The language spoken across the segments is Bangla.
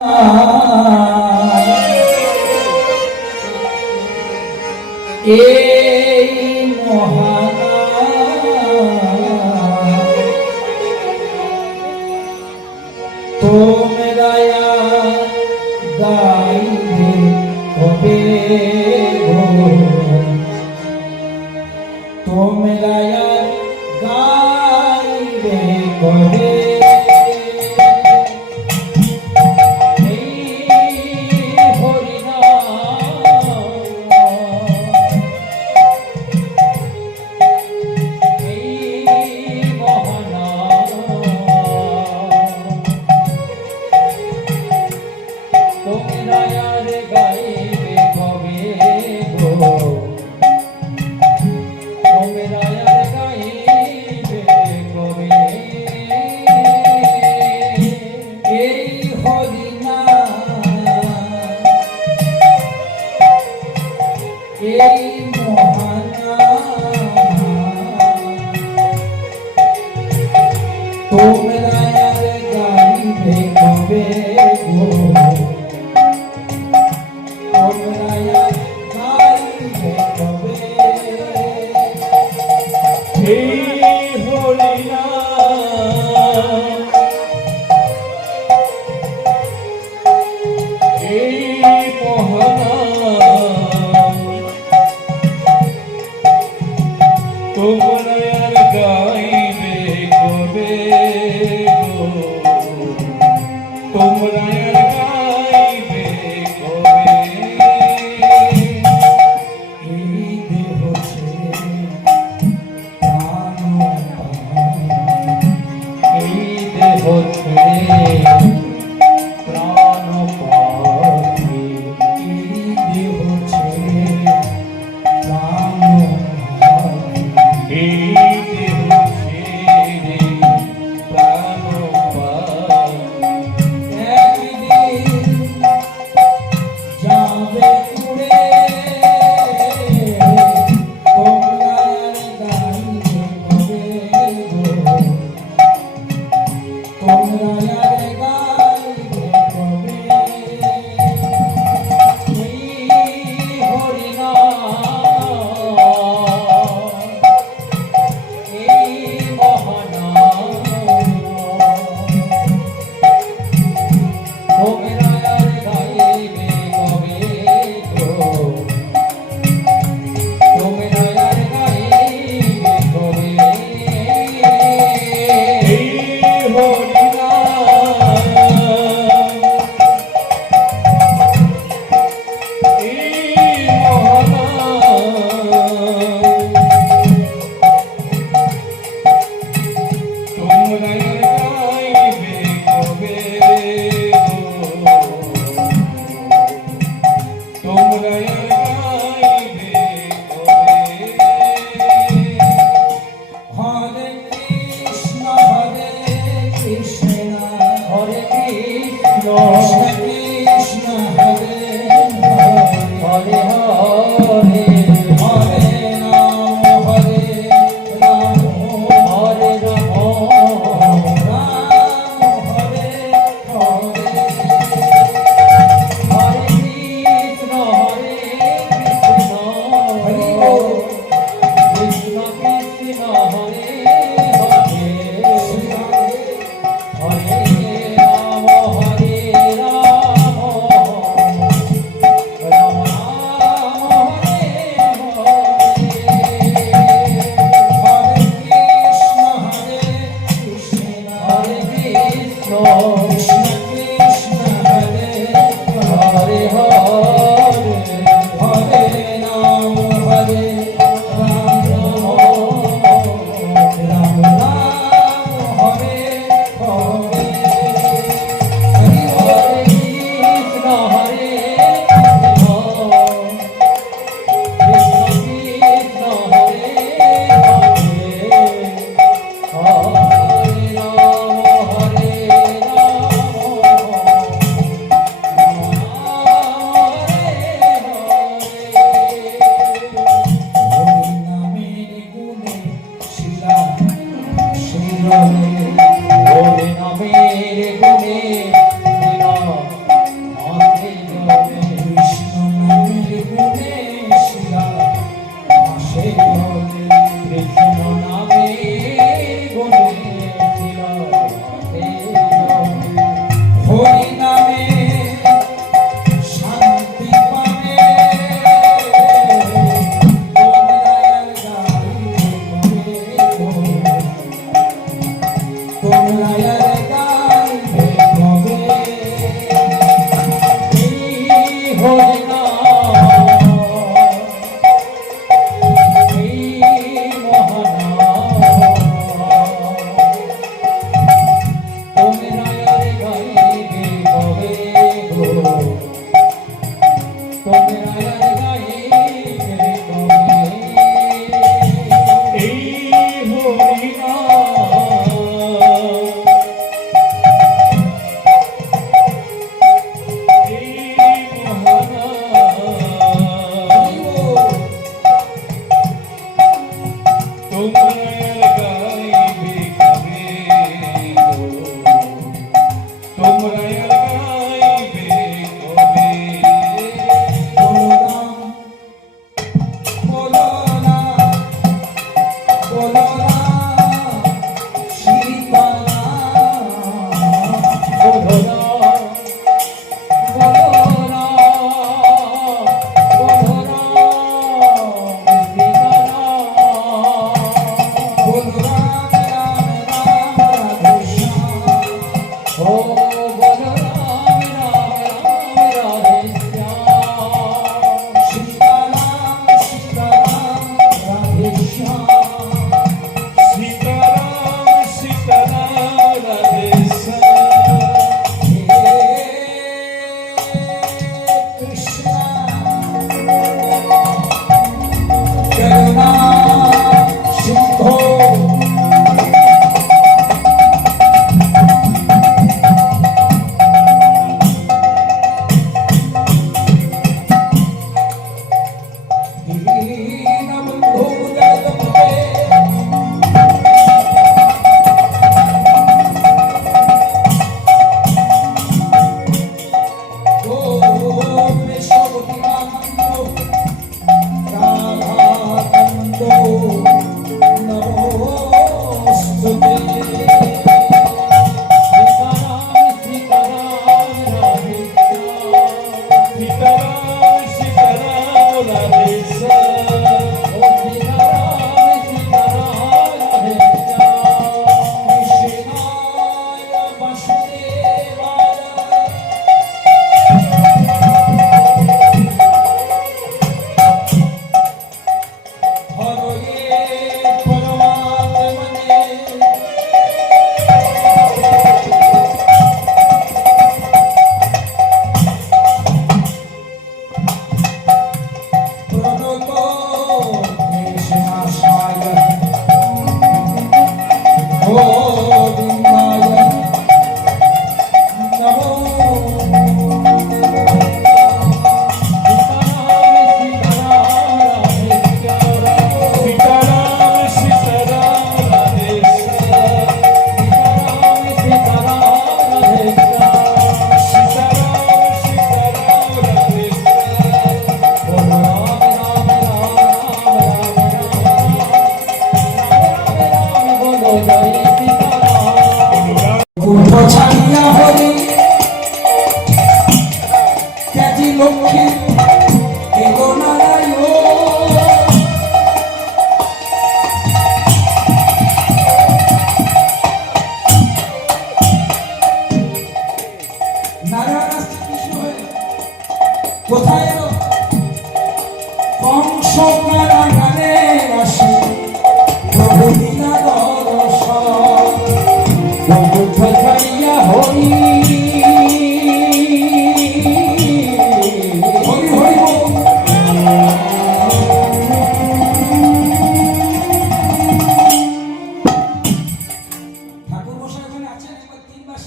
এই মহানা তোমরা গাইবে কবে গো, তোমরা গাইবে কবে Hare Rama লক্ষ্মী এগো নারায়ণ নারায়ণ আসছে কৃষ্ণ হয়ে কোথায় এলো কংস কারাগারে আসে প্রভু লীলা দর্শন প্রভু ঠকাইয়া হরি হরি হরি বল। ঠাকুর মশাই ওখানে আছেন একবার তিনবার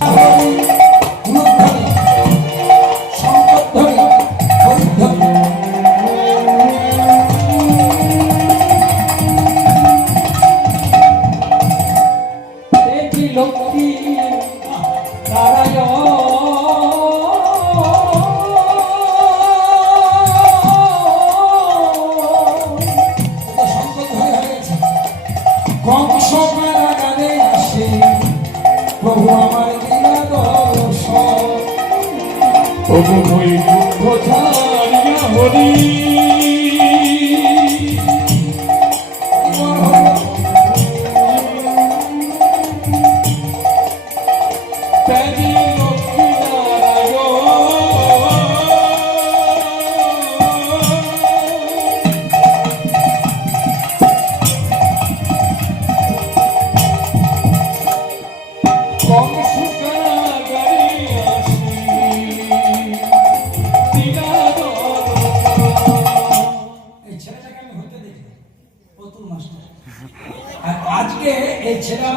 লক্ষ্মী নারায়ণ কংস কারাগারে আসে প্রভু আমার লীলা দর্শন প্রভু বৈকুণ্ঠ ছাড়িয়া হরি আজকে এই ছেলে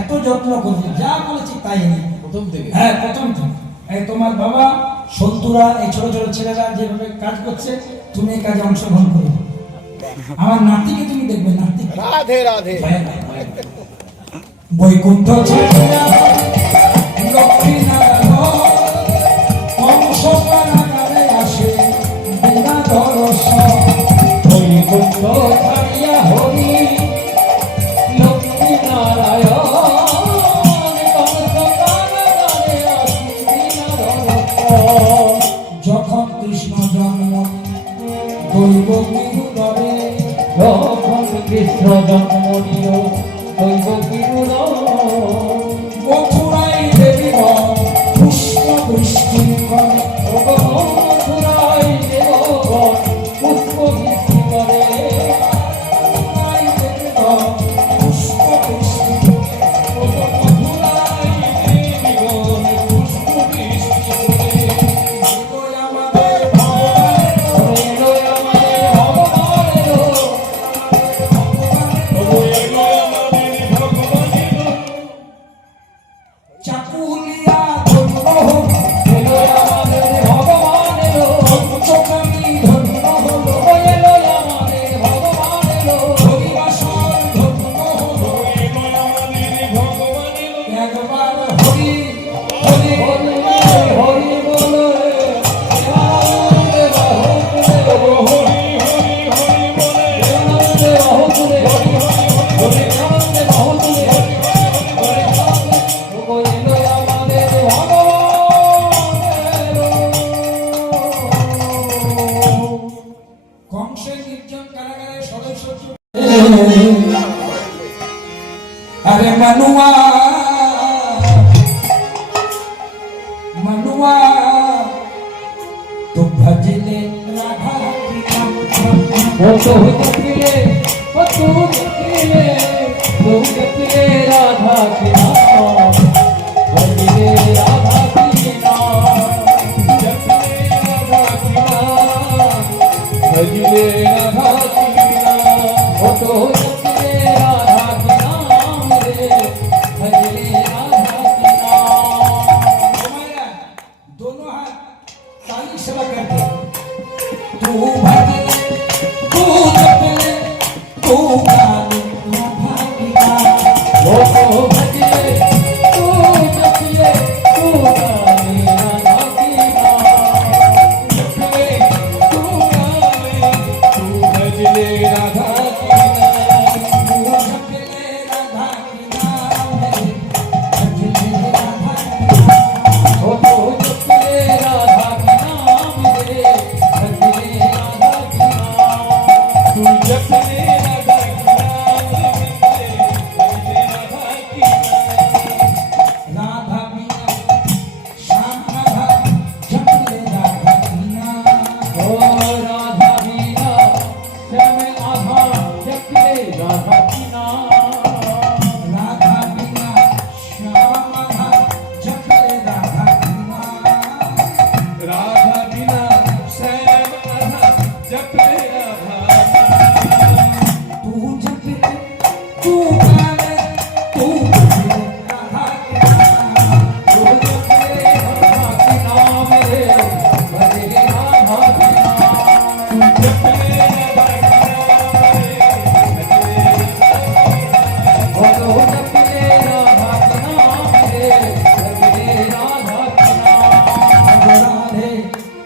এত যত্ন করছে যা বলেছি তাই প্রথম থেকে হ্যাঁ প্রথম থেকে এই তোমার বাবা সন্তুরা এই ছোট ছোট ছেলেরা যেভাবে কাজ করছে তুমি এই কাজে অংশগ্রহণ করবে আমার নাতিকে তুমি দেখবে নাতি রাধে রাধে বৈকুণ্ঠ ছাড়িয়া লক্ষ্মী নারায়ণ কংস কারাগারে আসে লীলা দর্শন বৈকুণ্ঠ ছাড়িয়া হরি লক্ষ্মী নারায়ণ কংস কারাগারে আসে লীলা দর্শন যখন কৃষ্ণ জন্ম দৈব বিরুদরে যখন কৃষ্ণ জন্ম নিল দৈব বিরুদ মথুরাই দেবী পুষ্প বৃষ্টি করে মথুরাই দেবগণ পুষ্প বৃষ্টি করে পুষ্প বৃষ্টি মথুরাই দেবীগণ পুষ্প বৃষ্টি করে আমাদের চাকুলিয়া ধন্য এলো আমাদের ভগবান এলো পঞ্চকামী ধন্য হলো এলো আমাদের ভগবান এলো হরিবাসর ধন্য হলো এলো আমাদের ভগবান এলো একবার হরি হরি হরি হরি বলে अरे मनुआ मनुआ तो भजले राधा वो तो जपले वो तू जपले तो जपले राधा की नाम भजले राधा की नाम जपले राधा की नाम भजले राधा की नाम वो तो जपले राधा की नाम रे भजले राधा की नाम हमारा दोनों हाथ ताली सेवा करते तू भजले तू जपले तू गाले राधा की नाम वो तो भजले तू जपले तू गाले राधा की नाम जपले तू गाले तू भजले राधा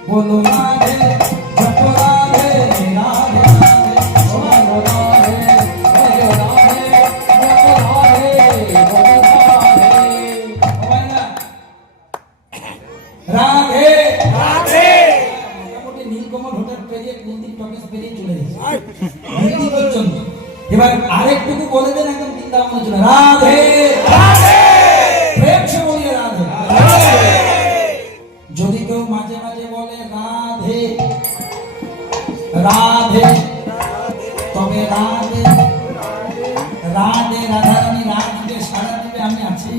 बोलो राधे जप राधे राधे बोलो राधे बोलो राधे जप राधे बोलो राधे राधे মোটামুটি নীলকমল হোটেল পেরিয়ে কুন্দি টকেস পেরিয়ে চলে গেছে হিন্দি পর্যন্ত। এবার আরেকটুকু বলে দেন একদম বৃন্দাবনে চলে রাধে রাধে প্রেম সে বলিয়ে রাধে রাধে। যদি কেউ মাঝে মাঝে বলে রাধে রাধে তবে রাধে রাধে রাধারানী রাধে সারা দিবে আমি আছি।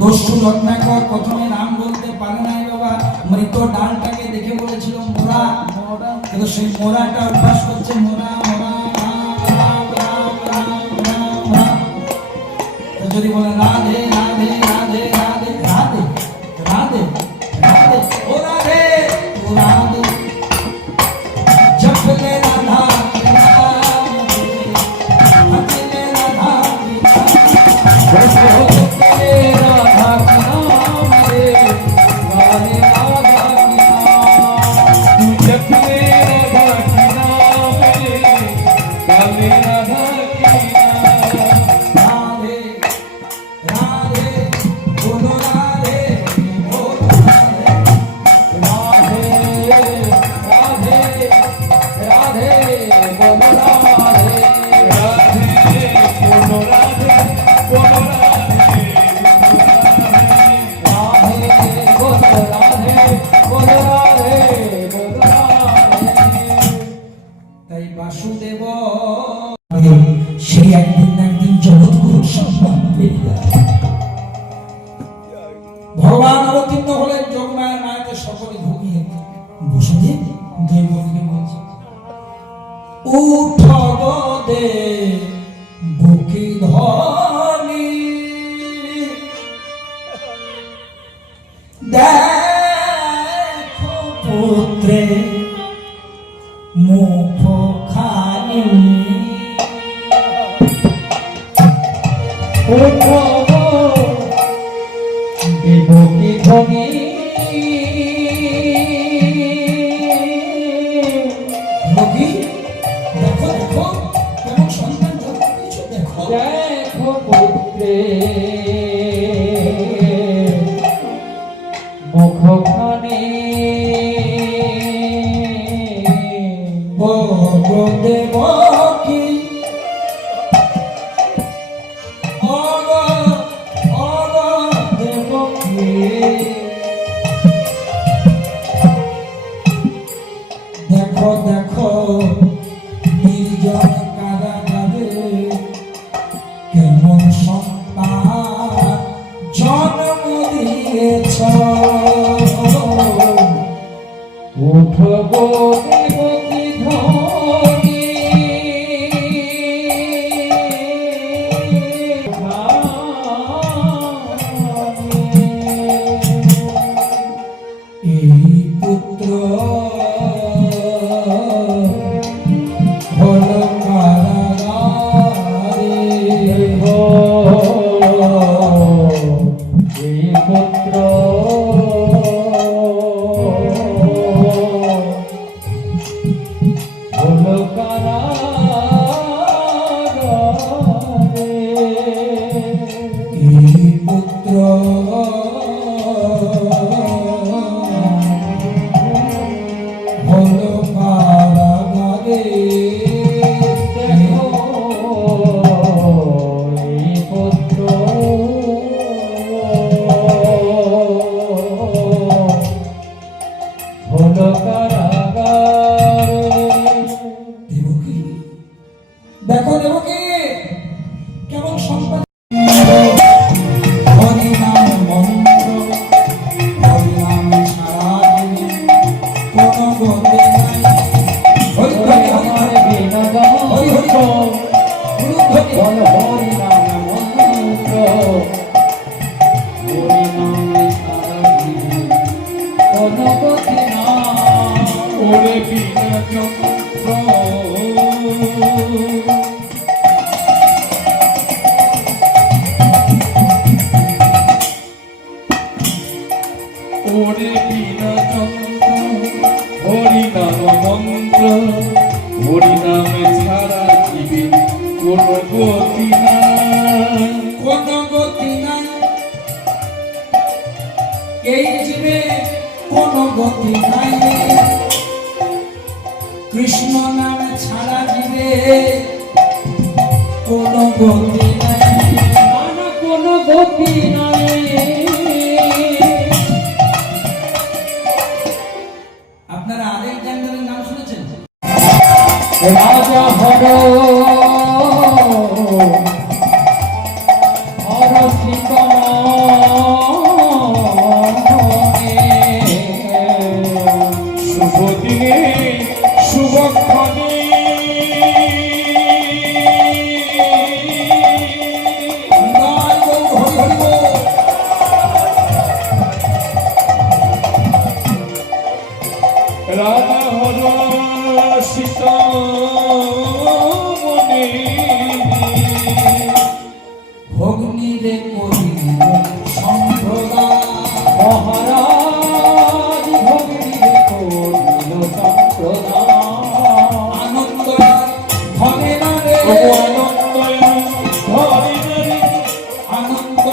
দস্যু রত্নাকর প্রথমে নাম বলতে পারে নাই বাবা, মৃত ডালটাকে দেখে বলেছিল মোরা, কিন্তু সেই মোরাটা অভ্যাস করছে মোরা মোরা। যদি বলে রাধে রাধে রাধে রাধে রাধে রাধে রাধে ও রাধে ও রাধে জপলে রাধা ভজলে রাধা জপলে রাধা নাম রে গানে রাধা কি নাম জপলে রাধা কি নাম রে গানে রাধা কি নাম। তাই বাসুদেব সেই একদিন একদিন জগৎগুরুর সম্মান পেয়ে যায়। ভগবান অবতীর্ণ হলেন যোগমায়া মায়াতে সকলে ঘুমিয়ে বসুদেব দেবকে বলছে উঠ দে বুকি ধনি দেখো পুত্রে মুখ খানি উঠ দেবকি ধনি দেখো দেখো কেমন সন্তান দেখো দেখো পুত্রে মুখখানি দেবকি দেবকি দেখো দেখো নির্জন কারাগারে কেমন সন্তান জন্ম দিয়েছ উঠব দেবকি ধনি এই পুত্র হলো কারাগারে এই পুত্র হলো কারাগারে এই পুত্র হলো কারাগারে দেখো এই পুত্র হলো কারাগারে। দেবকী দেখো দেবকী কেমন সম্পদ হরি নাম মন্ত্র হরি নাম ছাড়া কোনো গতি নাই হরি হরি হরি হরি হরি বল হরি নাম মন্ত্র হরি নাম ছাড়া কোনো গতি নাই ওরে বিনা যন্ত্র ওরে বিনা যন্ত্র হরি নামে ছাড়া জীবে কোনো গতি নাই, কোনো গতি নাই, এই জীবে কোনো গতি নাই, কৃষ্ণ নামে ছাড়া জীবে কোনো গতি নাই, কোনো গতি নাই। আপনারা আলেকজান্ডারের নাম শুনেছেন? রাজা হর হর শ্রীকম শুভ দিনে শুভক্ষণে রাধা হর সীতা মনে ভগ্নি রে করিল সম্প্রদায়, মহারাজ ভগ্নি রে করিল সম্প্রদায়, আনন্দ ধনে না রে, আনন্দয় ধরে ধরে আনন্দ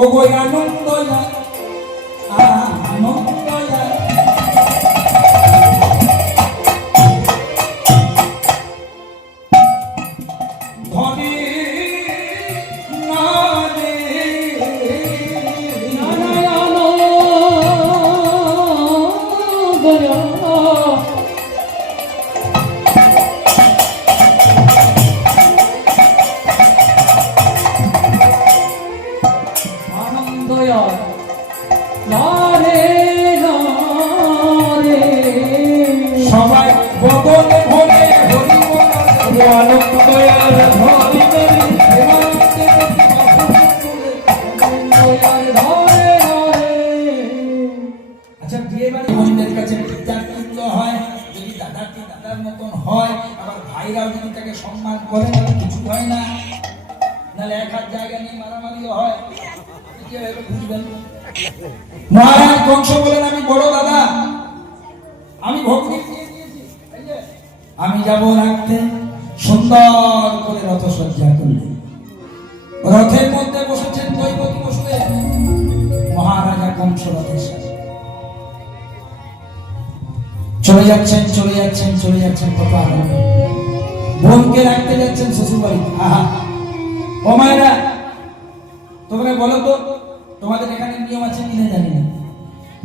ও গো আনন্দ আনন্দ ধনে না রে, নারায়ণ দয়া আনন্দয় নারে নারে সবাই বদলে ভরে হরি বলে, আনন্দয় ধরে ধরে আচ্ছা বিয়ে বাড়ি বোনদের কাছে পিতার তুল্য হয়, যদি দাদার কি দাদার মতন হয়, আবার ভাইরাও যদি তাকে সম্মান করে তাহলে কিছু হয় না, নাহলে এক হাত জায়গা নিয়ে মারামারিও হয়। কিভাবে বুঝবেন? মহারাজ কংস বলেন আমি বড় দাদা, আমি ভক্তি দিয়ে দিয়েছি, এই যে, আমি যাব রাখতে, সুন্দর করে রথসজ্জা করলে রথের মধ্যে বসেছেন দৈবকী বসবে মহারাজা কংস রথের সাথে চলে যাচ্ছেন চলে যাচ্ছেন চলে যাচ্ছেন, কত আনন্দ। বোনকে রাখতে যাচ্ছেন শ্বশুর বাড়ি। আহা ও মায়েরা, তোমরা বলো তো তোমাদের এখানে নিয়ম আছে কিনা জানি না,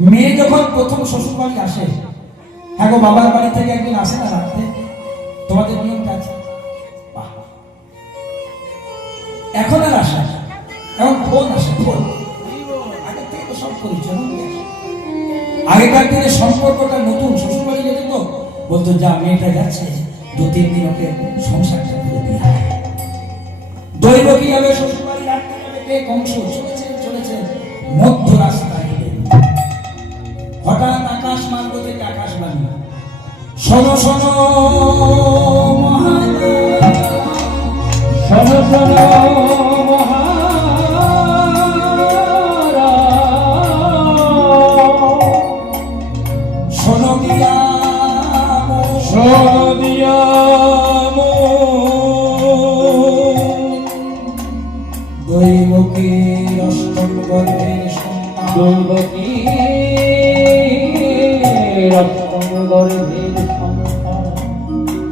মেয়ে যখন প্রথম শ্বশুর বাড়ি আসে, হ্যাঁ গো বাবার বাড়ি থেকে একদিন আসে না রাখতে, তোমাদের নিয়মটা আছে? বাহ, এখন আর আসে না, এখন ফোন আসে, ফোন। আগের থেকে তো সব পরিচয় আসে। আগেকার দিনে সম্পর্কটা নতুন, শ্বশুর বাড়ি যেত তো বলতো যা মেয়েটা যাচ্ছে 2-3 দিন ওকে সংসারটা করে দিয়ে আয়। দৈবকী যাবে শ্বশুর বাড়ি রাখতে যাবে, কে কংস চলেছে মধ্য রাস্তায় এলেন। হঠাৎ আকাশ মার্গ থেকে আকাশবাণী, শোনো শোনো মহারাজ, শোনো শোনো শোনো দিয়া শোনো দিয়া দৈবকীর অষ্টম গর্ভের সন্তান, দৈবকীর অষ্টম গর্ভের সন্তান,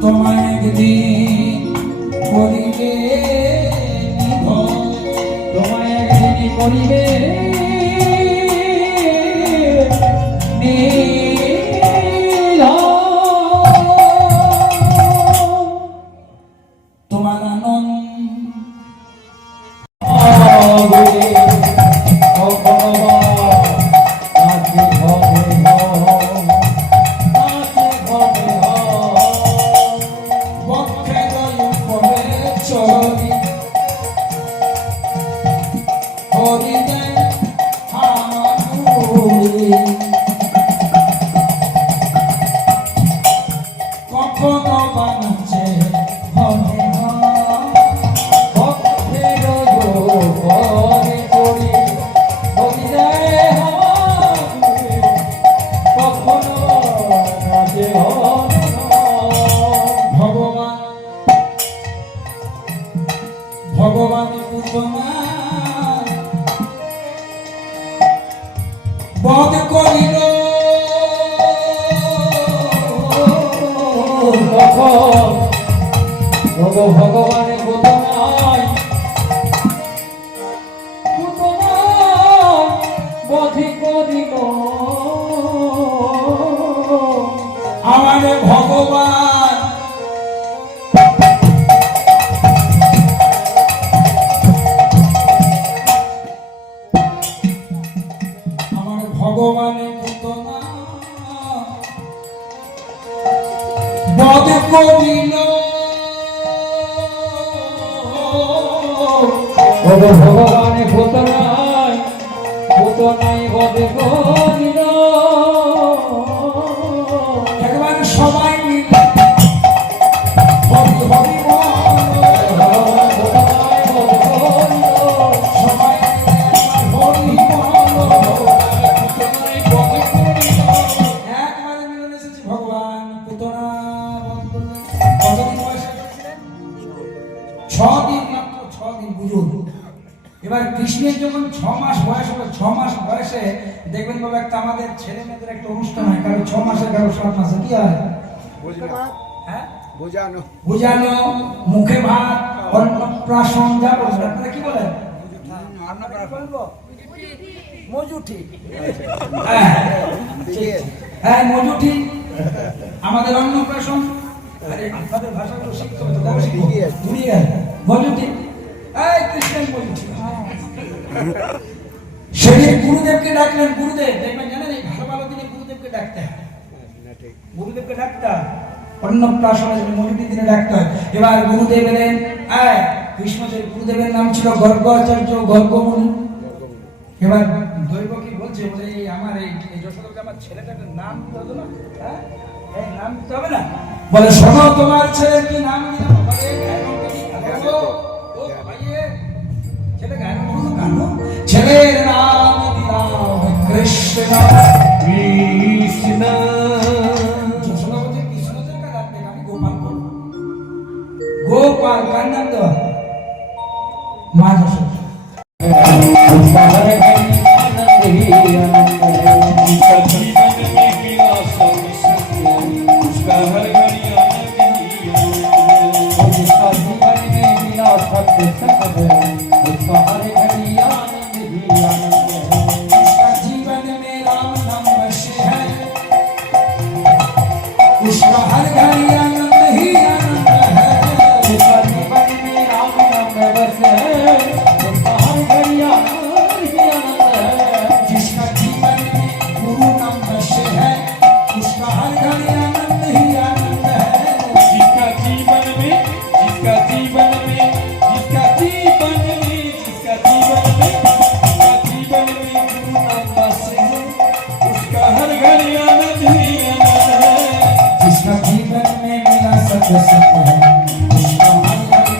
তোমায় একদিন করিবে নিধন, তোমায় একদিন করিবে তোমার আনন্দ বক্ষে দয় পড়ে চলি হরি দেয় করিল তখন ভগবানের পুতনায় বধি করিল আমার ভগবান ভগবানের পুতনা বধ করিল ভগবানের পুতনায় বধ করিল একবার সবাই মিলে হরি হরি সবাই হরি একবারে মিলন এসেছে ভগবান পুতনা কতদিন বয়সে করেছিলেন 6 দিন মাত্র 6 দিন বুঝুন এবার কৃষ্ণের যখন 6 মাস বয়স হলো 6 মাস বয়সে দেখবেন বাবা একটা আমাদের ছেলে মেয়েদের একটা অনুষ্ঠান হয় কারো 6 মাসে কারো 7 মাসে কি হয় হ্যাঁ বুঝানো মুখে ভাত অন্নপ্রাশন যা বলছেন আপনারা কি বলেন মজুঠি হ্যাঁ মজুঠি আমাদের অন্নপ্রাশন আরে আপনাদের ভাষাগুলো শিখতে হবে তো বুড়িয়ে মজুঠি এই কৃষ্ণের মজুঠি সেদিন গুরুদেবকে ডাকলেন গুরুদেব দেখবেন জানেন এই ভালো ভালো দিনে গুরুদেবকে ডাকতে হয় গুরুদেবকে ডাকতে হয় অন্নপ্রাশনের মজুটি দিনে ডাকতে হয় এবার গুরুদেব এলেন কৃষ্ণদেব গুরুদেবের নাম ছিল গর্গাচার্য গর্গমুনি এবার দৈব কি বলছে বলে আমার এই যশোদাকে আমার ছেলেটাকে নাম দিতে হবে না হ্যাঁ এই নাম দিতে হবে না বলে শোনো তোমার ছেলে কি নাম দিলাম বলে ছেলে গায়ন করো কানো ছেলের নাম দিলাম কৃষ্ণ কৃষ্ণ যশোদাবতী কৃষ্ণদেব কা ডাকবে আমি গোপাল বলবো গোপাল কার নাম দেওয়া মা যশোদা जीवन में राम नाम बसे है उसका हर घड़ी आनंद ही आनंद है जीवन में राम नाम बसे उसका हर घड़ी आनंद ही आनंद है जिसका जीवन में गुरु नाम बसे है उसका हर घड़ी आनंद ही आनंद है जिसका जीवन में गुरु नाम बसे है उसका हर घड़ी आनंद ही आनंद है जिसका जीवन में मिला सत्संग है उसका हर घड़ी आनंद ही आनंद है जिसका जीवन में मिला सत्संग है उसका हर घड़ी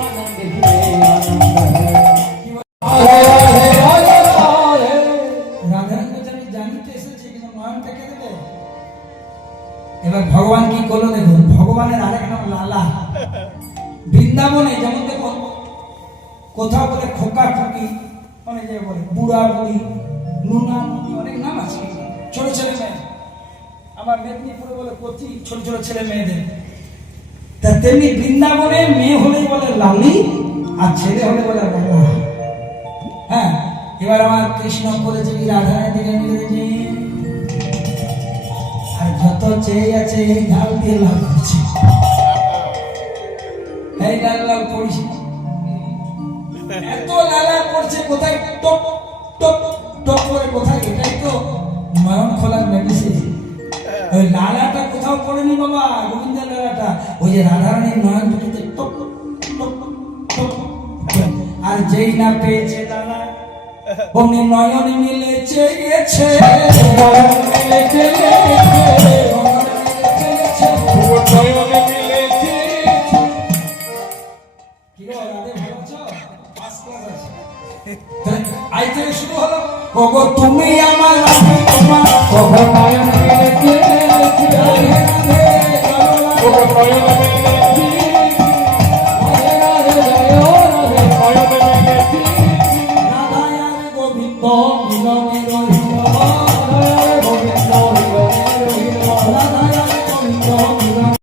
आनंद ही आनंद है রাধারানী বেচারি জানিতে এসেছে কিন্তু নয়নটা কে দেবে এবার ভগবান কি করলো দেখুন ভগবানের আরেক নাম লালা বৃন্দাবনে যেমন দেখুন কোথাও বলে খোকা খুকি অনেক জায়গায় বলে বুড়া বুড়ি নুনা নুনি অনেক নাম আছে ছোট ছেলে মেয়ে আমার মেদিনীপুরে বলে কচি ছোট ছোট ছেলে মেয়েদের তা তেমনি বৃন্দাবনে মেয়ে হলেই বলে লালি আর ছেলে হলে বলে লালা হ্যাঁ এবার আমার কৃষ্ণ করেছে কি রাধারানী দিকে মিলেছে আর যত চেয়ে আছে এই ঢাল দিয়ে লাভ করছে এই লাল লাল পড়ছে এত লালা করছে কোথায় টপ টপ টপ করে কোথায় এটাই তো নয়ন খোলার মেডিসিন ওই লালাটা কোথাও পড়েনি বাবা গোবিন্দের লালাটা ওই যে রাধারানীর নয়ন দুটিতে টপ টপ টপ আর যেই না পেয়েছে লালা অমনি নয়ন মিলেছে গেছে নয়ন মিলেছে কি গো রাধে ভালো আছো ফার্স্ট ক্লাস আছে আই থেকে শুরু হলো ওগো তুমি আমার রাধে তোমার নয়ন মিলেছে রাধে রাধে নয়ন